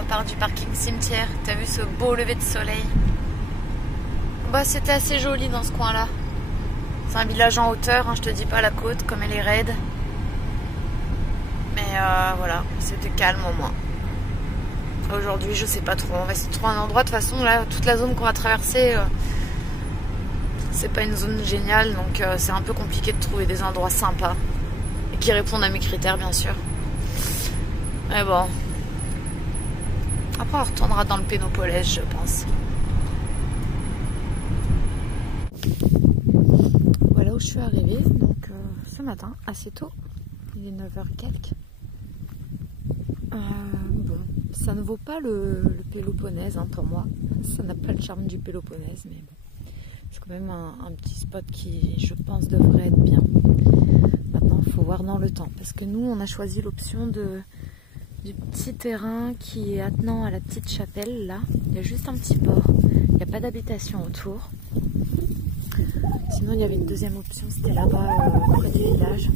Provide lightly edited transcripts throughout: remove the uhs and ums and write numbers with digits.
repart du parking cimetière. T'as vu ce beau lever de soleil? Bah c'était assez joli dans ce coin là. C'est un village en hauteur, hein, je te dis pas la côte comme elle est raide. Mais voilà, c'était calme au moins. Aujourd'hui je sais pas trop, on va essayer de trouver un endroit. De toute façon là, toute la zone qu'on va traverser, c'est pas une zone géniale. Donc c'est un peu compliqué de trouver des endroits sympas. Et qui répondent à mes critères bien sûr. Mais bon. Après on retournera dans le Pénopolès je pense. Voilà où je suis arrivée, donc ce matin, assez tôt, il est 9h quelques. Bon, ça ne vaut pas le Péloponnèse hein, pour moi, ça n'a pas le charme du Péloponnèse, mais bon, c'est quand même un petit spot qui, je pense, devrait être bien. Maintenant, il faut voir dans le temps, parce que nous, on a choisi l'option du petit terrain qui est attenant à la petite chapelle, là. Il y a juste un petit port, il n'y a pas d'habitation autour. Sinon il y avait une deuxième option, c'était là-bas près du village.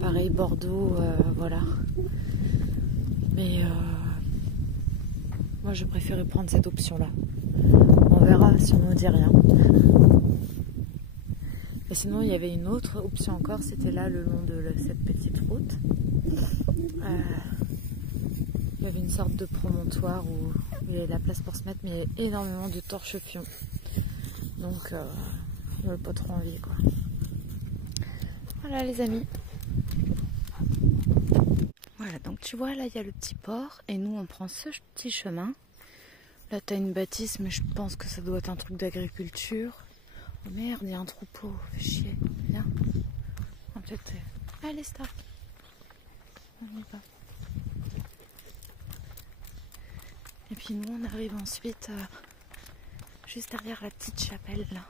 Pareil Bordeaux, voilà. Mais moi je préférais prendre cette option là. On verra si on ne dit rien. Et sinon il y avait une autre option encore, c'était là le long de cette petite route. Il y avait une sorte de promontoire où il y avait la place pour se mettre, mais il y avait énormément de torche-fion. Donc, j'avais pas trop envie, quoi. Voilà, les amis. Voilà, donc tu vois, là, il y a le petit port. Et nous, on prend ce petit chemin. Là, t'as une bâtisse, mais je pense que ça doit être un truc d'agriculture. Oh merde, il y a un troupeau. Fais chier. Viens. On va peut-être... Allez, Stark. On y va. Et puis nous on arrive ensuite juste derrière la petite chapelle là.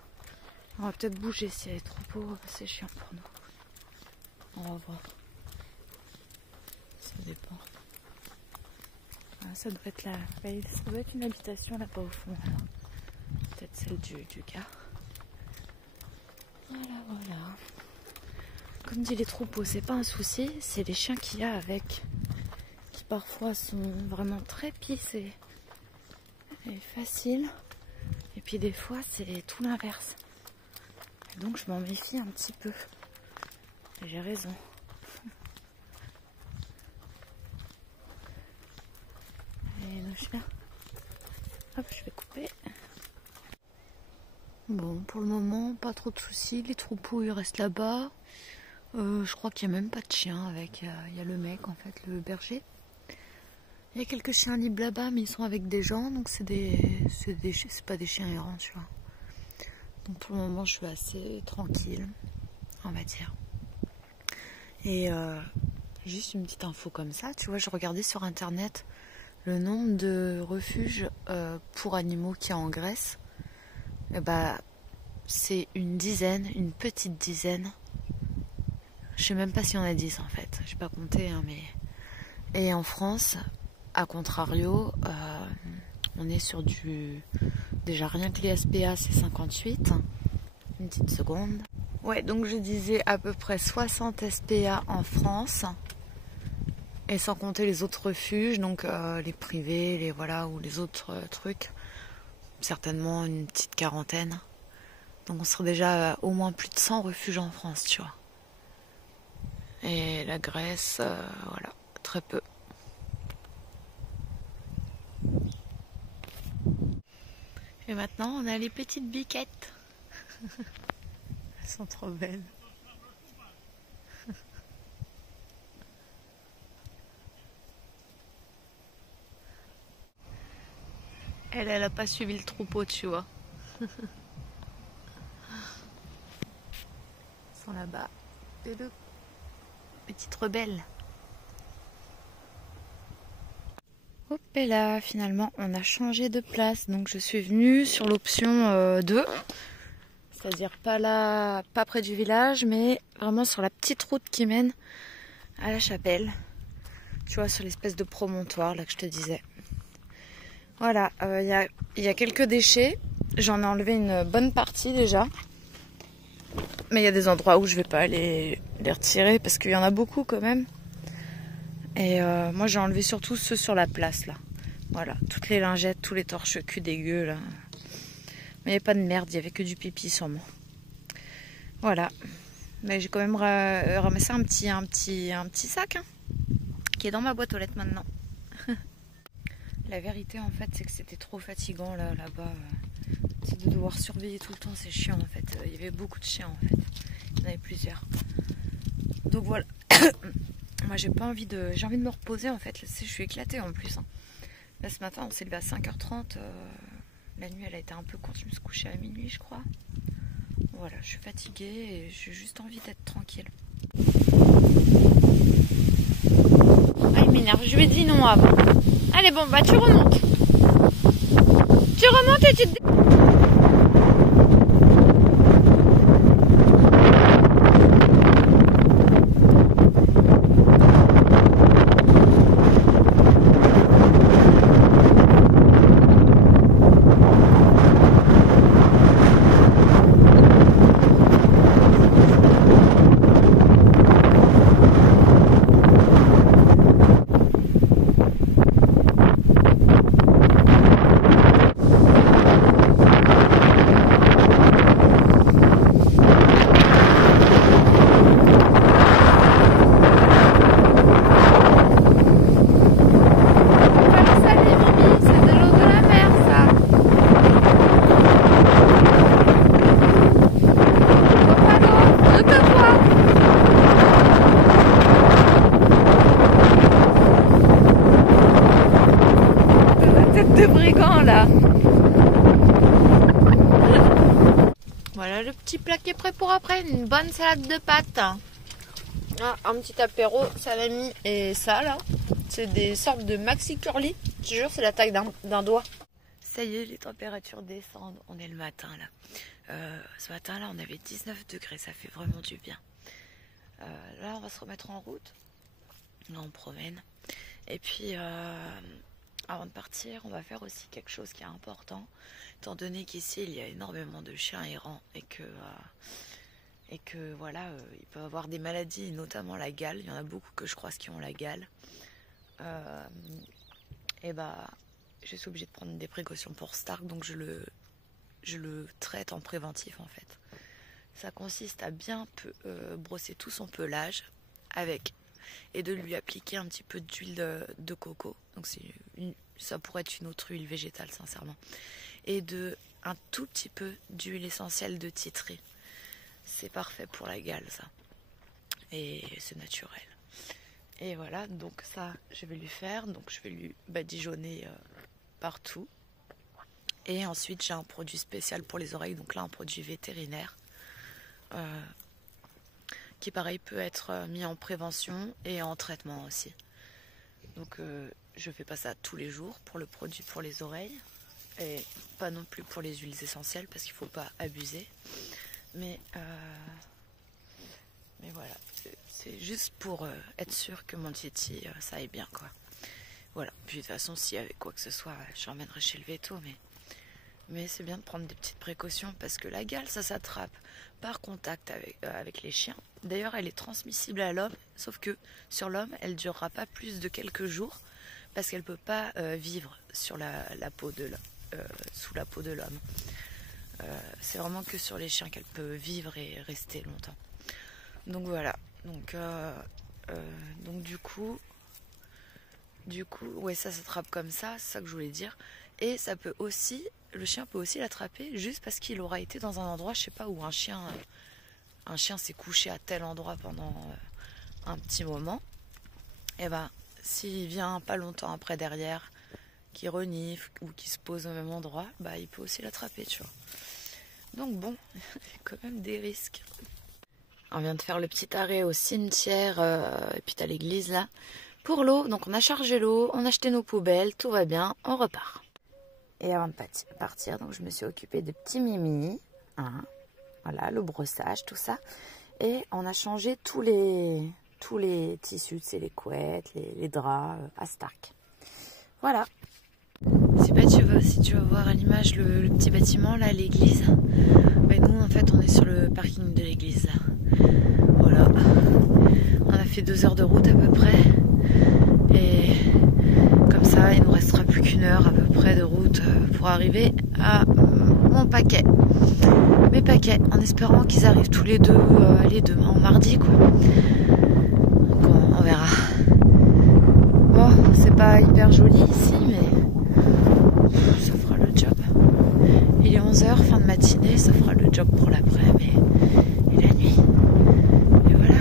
On va peut-être bouger s'il y a des troupeaux, c'est chiant pour nous. On va voir. Ça dépend. Ah, ça doit être là. Ça doit être une habitation là-bas au fond. Peut-être celle du gars. Voilà, voilà. Comme dit les troupeaux, c'est pas un souci, c'est les chiens qu'il y a avec. Qui parfois sont vraiment très pissés. Et facile, et puis des fois c'est tout l'inverse, donc je m'en méfie un petit peu. J'ai raison. Et nos chiens, hop, je vais couper. Bon, pour le moment pas trop de soucis, les troupeaux ils restent là-bas. Je crois qu'il n'y a même pas de chiens avec, il y a le mec en fait, le berger. Il y a quelques chiens libres là-bas, mais ils sont avec des gens, donc c'est pas des chiens errants, tu vois. Donc pour le moment, je suis assez tranquille, on va dire. Et juste une petite info comme ça, tu vois, je regardais sur internet le nombre de refuges pour animaux qu'il y a en Grèce. Et bah, c'est une petite dizaine. Je sais même pas s'il y en a 10 en fait, j'ai pas compté, hein, mais. Et en France. A contrario, on est sur du... Déjà rien que les SPA c'est 58. Une petite seconde. Ouais, donc je disais à peu près 60 SPA en France. Et sans compter les autres refuges, donc les privés, les voilà, ou les autres trucs. Certainement une petite quarantaine. Donc on serait déjà au moins plus de 100 refuges en France, tu vois. Et la Grèce, voilà, très peu. Et maintenant, on a les petites biquettes. Elles sont trop belles. Elle a pas suivi le troupeau, tu vois. Elles sont là-bas. Les deux petites rebelles. Hop, et là, finalement, on a changé de place. Donc, je suis venue sur l'option 2. C'est-à-dire pas près du village, mais vraiment sur la petite route qui mène à la chapelle. Tu vois, sur l'espèce de promontoire, là, que je te disais. Voilà, il y a quelques déchets. J'en ai enlevé une bonne partie déjà. Mais il y a des endroits où je vais pas les retirer parce qu'il y en a beaucoup quand même. Et moi j'ai enlevé surtout ceux sur la place là. Voilà, toutes les lingettes, tous les torches-culs dégueux là. Mais il n'y avait pas de merde, il n'y avait que du pipi sûrement. Voilà. Mais j'ai quand même ramassé un petit sac hein, qui est dans ma boîte aux lettres maintenant. La vérité en fait c'est que c'était trop fatigant là-bas. C'est de devoir surveiller tout le temps, c'est chiant en fait. Il y avait beaucoup de chiens en fait. Il y en avait plusieurs. Donc voilà. Moi j'ai envie de me reposer en fait. Là, je suis éclatée en plus. Hein. Là ce matin on s'est levé à 5h30. La nuit elle a été un peu courte. Je me suis couchée à minuit je crois. Voilà, je suis fatiguée et j'ai juste envie d'être tranquille. Ah il m'énerve, je lui ai dit non avant. Allez bon bah tu remontes. Tu remontes et tu te... de brigand là. Voilà le petit plat qui est prêt pour après, une bonne salade de pâtes. Ah, un petit apéro, salami et ça là. C'est des sortes de maxi curly. Je te jure, c'est la taille d'un doigt. Ça y est, les températures descendent. On est le matin là. Ce matin là, on avait 19 degrés, ça fait vraiment du bien. Là, on va se remettre en route. Là, on promène. Et puis, avant de partir, on va faire aussi quelque chose qui est important, étant donné qu'ici, il y a énormément de chiens errants et que voilà, ils peuvent avoir des maladies, notamment la gale. Il y en a beaucoup que je croise qui ont la gale. Et bah, je suis obligée de prendre des précautions pour Stark, donc je le traite en préventif en fait. Ça consiste à bien brosser tout son pelage et de lui appliquer un petit peu d'huile de coco. Donc ça pourrait être une autre huile végétale sincèrement. Et un tout petit peu d'huile essentielle de titri. C'est parfait pour la gale ça. Et c'est naturel. Et voilà, donc ça je vais lui faire. Donc je vais lui badigeonner partout. Et ensuite j'ai un produit spécial pour les oreilles. Donc là un produit vétérinaire. Qui pareil peut être mis en prévention et en traitement aussi. Donc je fais pas ça tous les jours pour le produit pour les oreilles et pas non plus pour les huiles essentielles parce qu'il faut pas abuser. Mais voilà, c'est juste pour être sûr que mon Titi ça aille bien quoi. Voilà, puis de toute façon s'il y avait quoi que ce soit, je l'emmènerai chez le véto mais c'est bien de prendre des petites précautions parce que la gale, ça s'attrape par contact avec les chiens. D'ailleurs, elle est transmissible à l'homme, sauf que sur l'homme, elle ne durera pas plus de quelques jours parce qu'elle ne peut pas vivre sur la peau de sous la peau de l'homme. C'est vraiment que sur les chiens qu'elle peut vivre et rester longtemps. Donc voilà. Donc du coup, ouais, ça s'attrape comme ça, c'est ça que je voulais dire. Et ça peut aussi, le chien peut aussi l'attraper juste parce qu'il aura été dans un endroit, je sais pas, où un chien s'est couché à tel endroit pendant un petit moment. Et ben, s'il vient pas longtemps après derrière, qui renifle ou qui se pose au même endroit, bah il peut aussi l'attraper, tu vois. Donc bon, il y a quand même des risques. On vient de faire le petit arrêt au cimetière et puis t'as l'église là pour l'eau. Donc on a chargé l'eau, on a acheté nos poubelles, tout va bien, on repart. Et avant de partir, donc je me suis occupée de petits Mimi, hein, voilà, le brossage, tout ça. Et on a changé tous les tissus, c'est les couettes, les draps à Stark. Voilà. Si tu veux voir à l'image le petit bâtiment, là, l'église, ben nous, en fait, on est sur le parking de l'église, là. Voilà. On a fait 2 heures de route à peu près. ça, il nous restera plus qu'une heure à peu près de route pour arriver à mon paquet. Mes paquets, en espérant qu'ils arrivent tous les deux demain ou mardi quoi. Donc on verra. Bon, c'est pas hyper joli ici, mais ça fera le job. Il est 11 h, fin de matinée, ça fera le job pour l'après-midi et la nuit. Et voilà.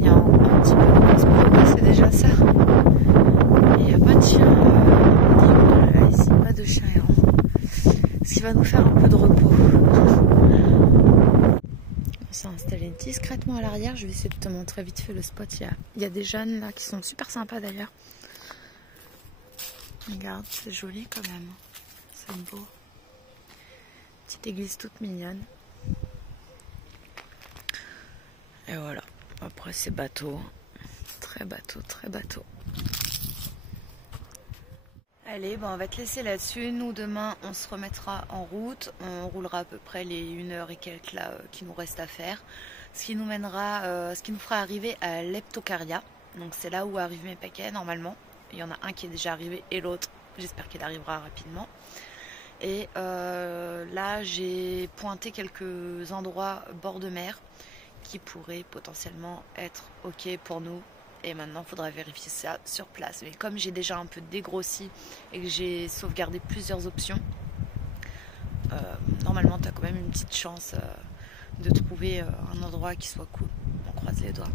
Il y a un petit peu de place pour eux, c'est déjà ça. Il n'y a pas de chien ici, pas de chien errant. Ce qui va nous faire un peu de repos. On s'est installé discrètement à l'arrière. Je vais essayer de te montrer vite fait le spot. Il y a des jeunes là qui sont super sympas d'ailleurs. Regarde, c'est joli quand même. C'est beau. Petite église toute mignonne. Et voilà. Après c'est bateau. Très bateau, très bateau. Allez, bon, on va te laisser là-dessus. Nous, demain, on se remettra en route. On roulera à peu près les 1 heure et quelques là qui nous reste à faire. Ce qui nous mènera, ce qui nous fera arriver à Leptocaria. Donc c'est là où arrivent mes paquets normalement. Il y en a un qui est déjà arrivé et l'autre, j'espère qu'il arrivera rapidement. Et là, j'ai pointé quelques endroits bord de mer qui pourraient potentiellement être ok pour nous. Et maintenant, il faudra vérifier ça sur place. Mais comme j'ai déjà un peu dégrossi et que j'ai sauvegardé plusieurs options, normalement, tu as quand même une petite chance de trouver un endroit qui soit cool. On croise les doigts.